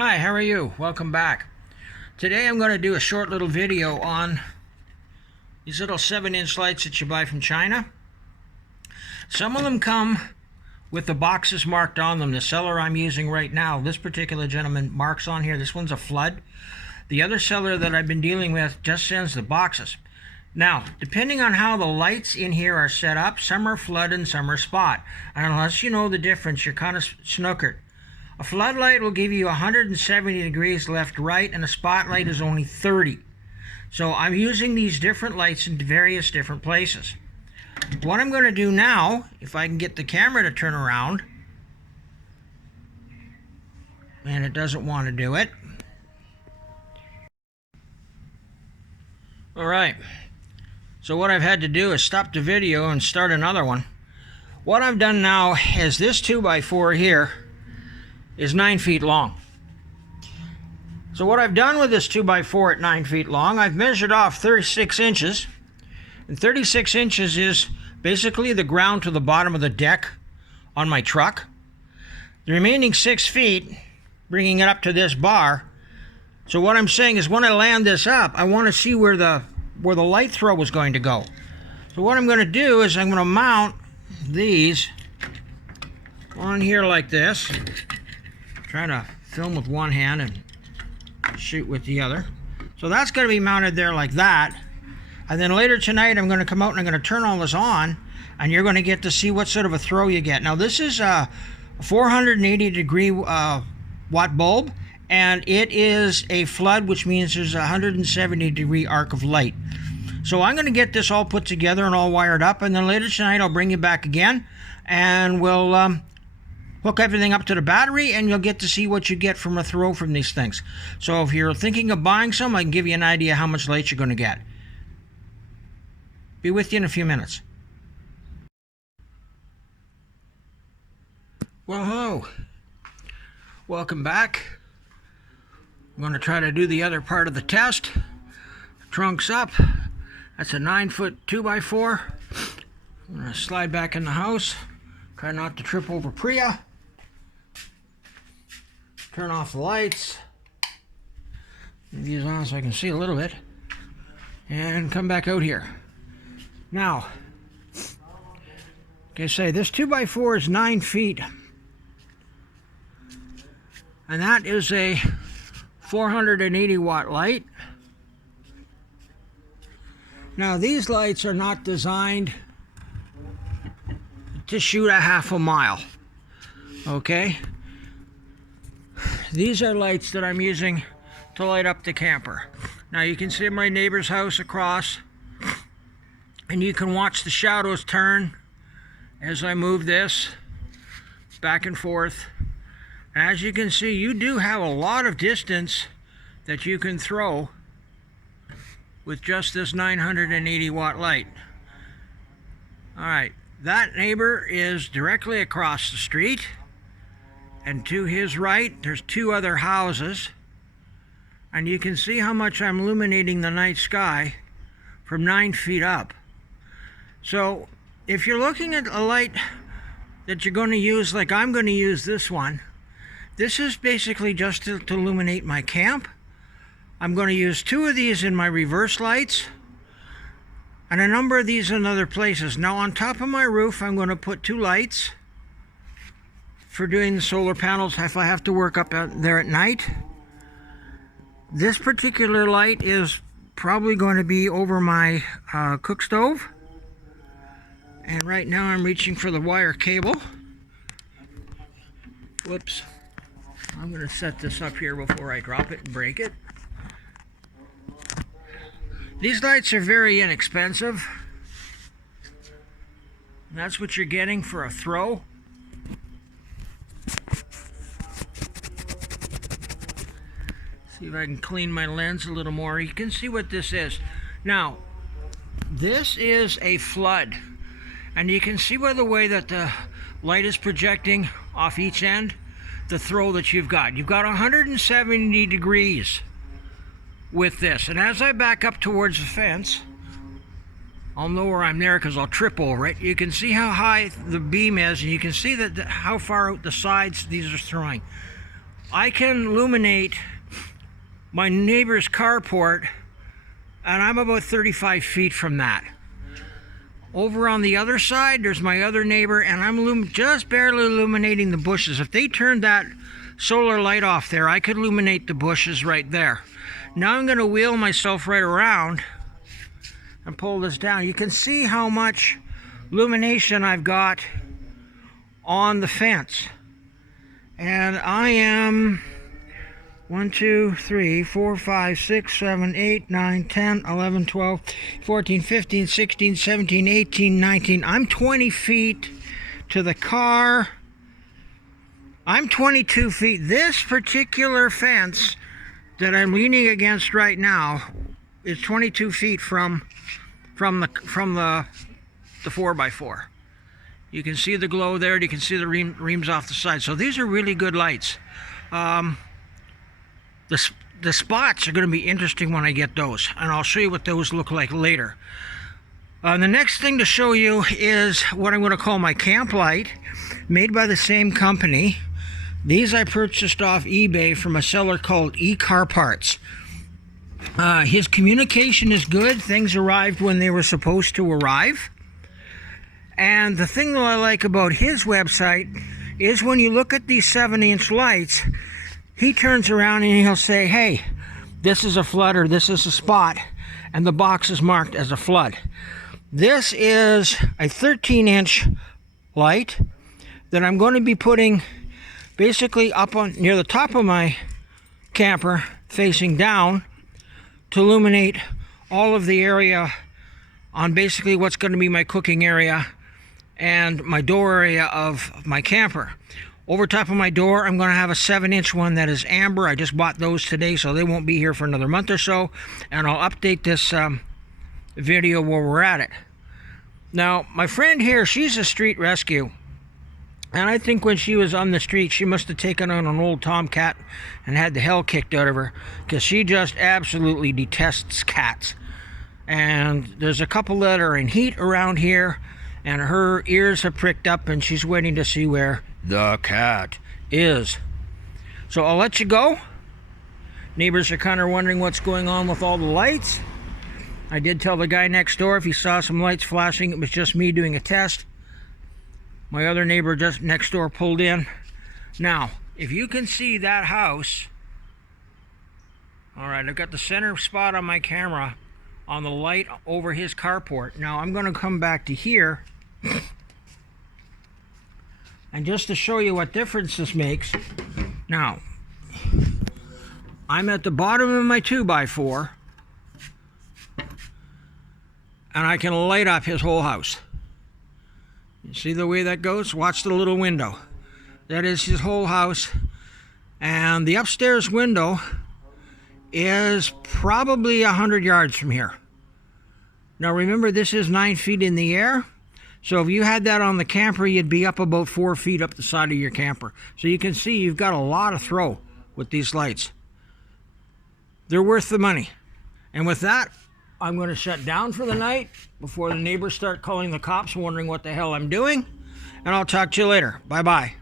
Hi, how are you? Welcome back. Today I'm going to do a short little video on these little 7-inch lights that you buy from China. Some of them come with the boxes marked on them. The seller I'm using right now, this particular gentleman marks on here, this one's a flood. The other seller that I've been dealing with just sends the boxes. Now, depending on how the lights in here are set up, some are flood and some are spot. And unless you know the difference, you're kind of snookered. A floodlight will give you 170 degrees left, right, and a spotlight is only 30. So I'm using these different lights in various different places. What I'm going to do now, if I can get the camera to turn around, and it doesn't want to do it. All right. So what I've had to do is stop the video and start another one. What I've done now is this 2x4 here is 9 feet long. So what I've done with this 2x4 at 9 feet long, I've measured off 36 inches. And 36 inches is basically the ground to the bottom of the deck on my truck. The remaining 6 feet, bringing it up to this bar. So what I'm saying is when I land this up, I want to see where the light throw is going to go. So what I'm going to do is I'm going to mount these on here like this. Trying to film with one hand and shoot with the other. So that's going to be mounted there like that. And then later tonight I'm going to come out and I'm going to turn all this on, and you're going to get to see what sort of a throw you get. Now this is a 480 degree watt bulb, and it is a flood, which means there's a 170 degree arc of light. So I'm going to get this all put together and all wired up, and then later tonight I'll bring you back again and we'll hook everything up to the battery, and you'll get to see what you get from a throw from these things. So if you're thinking of buying some, I can give you an idea how much light you're going to get. Be with you in a few minutes. Well, hello. Welcome back. I'm going to try to do the other part of the test. Trunk's up. That's a 9-foot 2x4. I'm going to slide back in the house. Try not to trip over Priya. Turn off the lights. Leave these on so I can see a little bit. And come back out here. Now, like I say, this 2x4 is 9 feet. And that is a 480 watt light. Now these lights are not designed to shoot a half a mile. Okay? These are lights that I'm using to light up the camper. Now you can see my neighbor's house across, and you can watch the shadows turn as I move this back and forth. As you can see, you do have a lot of distance that you can throw with just this 980 watt light. Alright, that neighbor is directly across the street, and to his right there's 2 other houses, and you can see how much I'm illuminating the night sky from 9 feet up. So if you're looking at a light that you're going to use, like I'm going to use this one, this is basically just to illuminate my camp. I'm going to use 2 of these in my reverse lights and a number of these in other places. Now on top of my roof I'm going to put 2 lights for doing the solar panels if I have to work up out there at night. This particular light is probably going to be over my cook stove. And right now I'm reaching for the wire cable. Whoops. I'm going to set this up here before I drop it and break it. These lights are very inexpensive. And that's what you're getting for a throw. See if I can clean my lens a little more. You can see what this is. Now, this is a flood. And you can see by the way that the light is projecting off each end, the throw that you've got. You've got 170 degrees with this. And as I back up towards the fence, I'll know where I'm there because I'll trip over it. You can see how high the beam is, and you can see that how far out the sides these are throwing. I can illuminate my neighbor's carport, and I'm about 35 feet from that. Over on the other side, there's my other neighbor, and I'm just barely illuminating the bushes. If they turned that solar light off there, I could illuminate the bushes right there. Now I'm going to wheel myself right around and pull this down. You can see how much illumination I've got on the fence. And I am 1, 2, 3, 4, 5, 6, 7, 8, 9, 10, 11, 12, 14, 15, 16, 17, 18, 19. I'm 20 feet to the car. I'm 22 feet. This particular fence that I'm leaning against right now is 22 feet from the 4x4. You can see the glow there. You can see the reams off the side. So these are really good lights. The spots are going to be interesting when I get those, and I'll show you what those look like later. The next thing to show you is what I'm going to call my camp light, made by the same company. These I purchased off eBay from a seller called eCar Parts. His communication is good. Things arrived when they were supposed to arrive. And the thing that I like about his website is when you look at these 7-inch lights, he turns around and he'll say, hey, this is a flood, or this is a spot, and the box is marked as a flood. This is a 13-inch light that I'm going to be putting basically up on near the top of my camper, facing down, to illuminate all of the area on basically what's going to be my cooking area and my door area of my camper. Over top of my door, I'm going to have a 7-inch one that is amber. I just bought those today, so they won't be here for another month or so. And I'll update this video where we're at it. Now, my friend here, she's a street rescue. And I think when she was on the street, she must have taken on an old tomcat and had the hell kicked out of her, because she just absolutely detests cats. And there's a couple that are in heat around here, and her ears have pricked up, and she's waiting to see where the cat is. So I'll let you go. Neighbors are kind of wondering what's going on with all the lights. I did tell the guy next door if he saw some lights flashing, it was just me doing a test. My other neighbor just next door pulled in. Now, if you can see that house, all right, I've got the center spot on my camera on the light over his carport. Now I'm going to come back to here, and just to show you what difference this makes. Now, I'm at the bottom of my 2x4, and I can light up his whole house. You see the way that goes? Watch the little window. That is his whole house. And the upstairs window is probably 100 yards from here. Now remember, this is 9 feet in the air. So if you had that on the camper, you'd be up about 4 feet up the side of your camper. So you can see you've got a lot of throw with these lights. They're worth the money. And with that, I'm going to shut down for the night before the neighbors start calling the cops wondering what the hell I'm doing. And I'll talk to you later. Bye-bye.